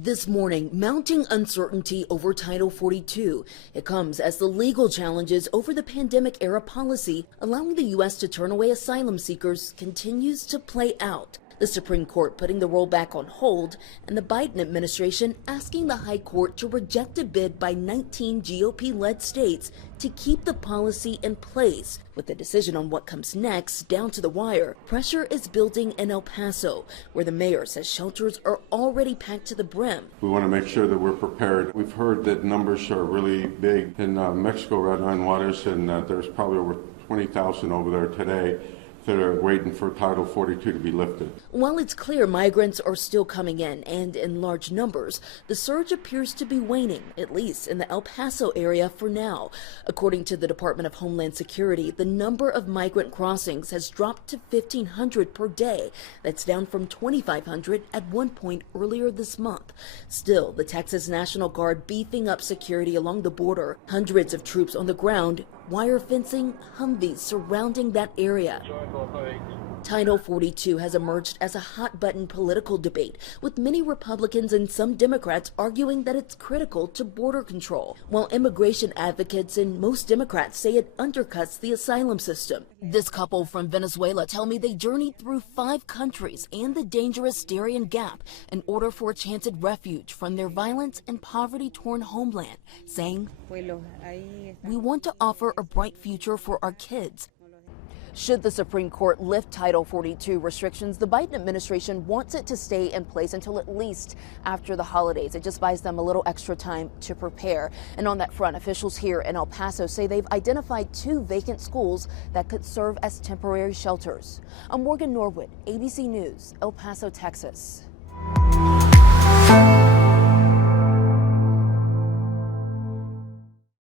This morning, mounting uncertainty over Title 42. It comes as the legal challenges over the pandemic-era policy allowing the U.S. to turn away asylum seekers continues to play out. The Supreme Court putting the rollback on hold, and the Biden administration asking the High Court to reject a bid by 19 GOP-led states to keep the policy in place. With the decision on what comes next down to the wire, pressure is building in El Paso, where the mayor says shelters are already packed to the brim. We want to make sure that we're prepared. We've heard that numbers are really big in Mexico, Red Line Waters, and there's probably over 20,000 over there today that are waiting for Title 42 to be lifted. While it's clear migrants are still coming in and in large numbers, the surge appears to be waning, at least in the El Paso area for now. According to the Department of Homeland Security, the number of migrant crossings has dropped to 1,500 per day. That's down from 2,500 at one point earlier this month. Still, the Texas National Guard beefing up security along the border, hundreds of troops on the ground, wire fencing, Humvees surrounding that area. Title 42 has emerged as a hot-button political debate, with many Republicans and some Democrats arguing that it's critical to border control, while immigration advocates and most Democrats say it undercuts the asylum system. This couple from Venezuela tell me they journeyed through 5 countries and the dangerous Darien Gap in order for a chance at refuge from their violence and poverty-torn homeland, saying, "We want to offer a bright future for our kids." Should the Supreme Court lift Title 42 restrictions, the Biden administration wants it to stay in place until at least after the holidays. It just buys them a little extra time to prepare. And on that front, officials here in El Paso say they've identified 2 vacant schools that could serve as temporary shelters. I'm Morgan Norwood, ABC News, El Paso, Texas.